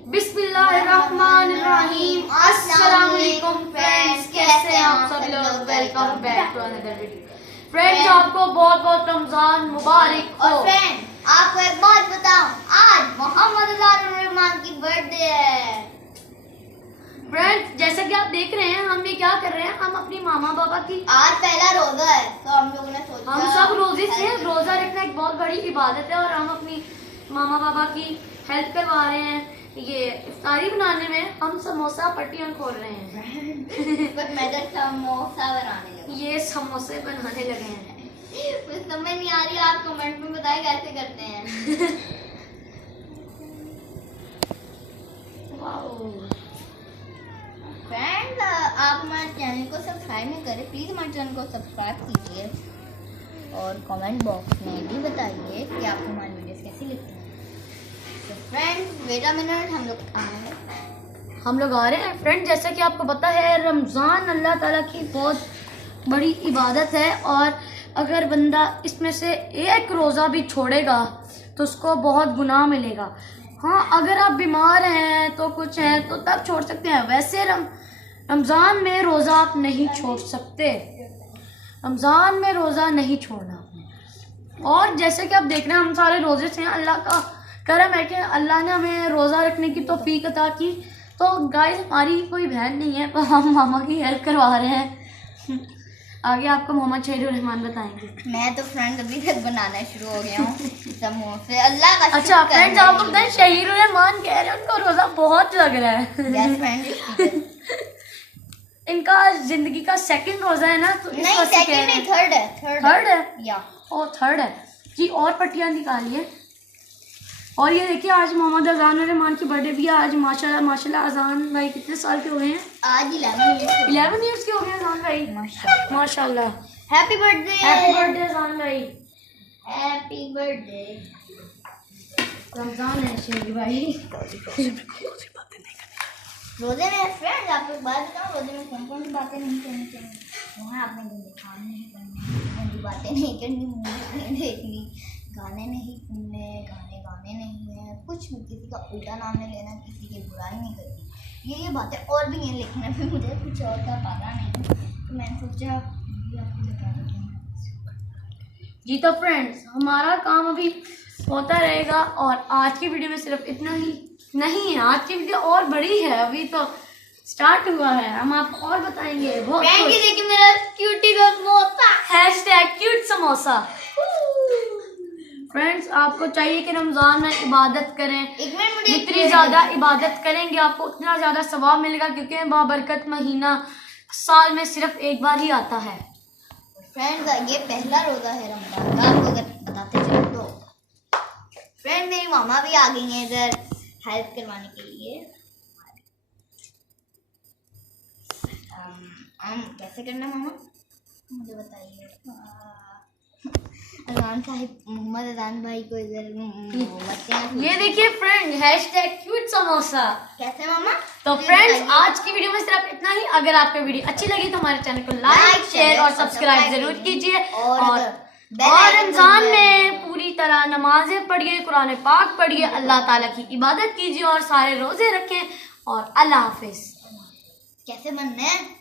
बिस्मिल्लाहिर्रहमानिर्रहीम। अस्सलाम वालेकुम फ्रेंड्स, कैसे हैं आप सब लोग। Welcome back to another video. Friends, आपको बहुत बहुत रमजान मुबारक हो। और फ्रेंड, आपको एक बात बताऊं, आज मोहम्मद रहमान की बर्थडे है। फ्रेंड्स, जैसा कि आप देख रहे हैं, हम भी क्या कर रहे हैं, हम अपनी मामा बाबा की आज पहला रोजा है, तो हम लोगों ने सोचा हम सब रोजे से रोजा रखना एक बहुत बड़ी इबादत है और हम अपनी मामा बाबा की हेल्प करवा रहे हैं। ये इफ्तारी बनाने में हम समोसा पट्टियां खोल रहे हैं। पर मैं तो समोसा बनाने लगा। ये समोसे बनाने लगे हैं। मुझे समझ नहीं आ रही, आप कमेंट में बताएं कैसे करते हैं। फ्रेंड्स, आप हमारे चैनल को सब्सक्राइब नहीं करें, प्लीज हमारे चैनल को सब्सक्राइब कीजिए और कमेंट बॉक्स में भी बताइए कि आपको हमारी वीडियोस कैसी लगती हैं। तो फ्रेंड्स, वेट अ मिनट, हम लोग आ रहे हैं। फ्रेंड, जैसा कि आपको पता है, रमज़ान अल्लाह ताला की बहुत बड़ी इबादत है और अगर बंदा इसमें से एक रोज़ा भी छोड़ेगा तो उसको बहुत गुनाह मिलेगा। हाँ, अगर आप बीमार हैं तो कुछ हैं तो तब छोड़ सकते हैं, वैसे रमज़ान में रोज़ा आप नहीं छोड़ सकते। रमज़ान में रोज़ा नहीं छोड़ना आपने। और जैसे कि आप देख रहे हैं, हम सारे रोज़े से हैं। अल्लाह का करम है कि अल्लाह ने हमें रोज़ा रखने की तौफीक अता की। तो गाइस, हमारी कोई बहन नहीं है तो हम मामा की हेल्प करवा रहे हैं। आगे आपको मोहम्मद शहीदुर रहमान बताएंगे। मैं तो फ्रेंड अभी तक बनाना शुरू हो गया हूँ समोसे। अल्लाह का अच्छा फ्रेंड्स, आपको बताएं, शहीदुर रहमान कह रहे हैं उनको रोज़ा बहुत लग रहा है। यस फ्रेंड, इनका जिंदगी का सेकंड रोज़ा है ना, तो नहीं सेकंड नहीं, थर्ड है। थर्ड है या ओ थर्ड है जी। और पट्टियां निकालिए। और ये देखिए, आज मोहम्मद अजान रहमान की बर्थडे भी है आज। माशाल्लाह माशाल्लाह। अजान भाई कितने साल के हो गए हैं? आज 11 इयर्स के हो गए अजान भाई। माशाल्लाह। हैप्पी बर्थडे, हैप्पी बर्थडे अजान भाई। Happy birthday. रमजान है शेर भाई। रोजे में फ्रेंड, आपको एक बात बताऊं, रोजे में कौन कौन सी बातें नहीं करनी चाहिए। वहाँ आपने गंदे काम नहीं करने, गंदी बातें नहीं करनी, मूवी नहीं देखनी, गाने नहीं सुनने, गाने गाने नहीं है, कुछ भी किसी का उल्टा नाम नहीं लेना, किसी की बुराई नहीं करनी। ये बातें और भी हैं, लेकिन अभी मुझे कुछ और का पता नहीं, तो मैंने सोचा आपको बता देते हैं। जी तो फ्रेंड्स, हमारा काम अभी होता रहेगा और आज की वीडियो में सिर्फ इतना ही नहीं है। आज की वीडियो और बड़ी है, अभी तो स्टार्ट हुआ है, हम आपको और बताएंगे बहुत कुछ। देखिए मेरा क्यूटी का समोसा, #क्यूट समोसा। फ्रेंड्स, आपको चाहिए कि रमज़ान में इबादत करें। एक मिनट, मुझे जितनी ज़्यादा इबादत करेंगे आपको उतना ज़्यादा सवाब मिलेगा, क्योंकि बाबरकत महीना साल में सिर्फ एक बार ही आता है। फ्रेंड्स, ये पहला रोजा है रमजान का, आपको अगर बताते चलो तो। फ्रेंड, मेरी मामा भी आ गई हैं इधर हेल्प करवाने के लिए। कैसे करना मामा, मुझे बताइए। अजान साहिब, मोहम्मद अजान भाई को इधर ये देखिए फ्रेंड, #क्यूट समोसा। कैसे मामा? तो फ्रेंड्स, आज की वीडियो में सिर्फ इतना ही। अगर आपको वीडियो अच्छी लगी तो हमारे चैनल को लाइक शेयर और सब्सक्राइब जरूर कीजिए। और रमजान में पूरी तरह नमाजें पढ़िए, कुरान पाक पढ़िए, अल्लाह ताला की इबादत कीजिए और सारे रोजे रखें। और अल्लाह हाफिज। कैसे बनने हैं?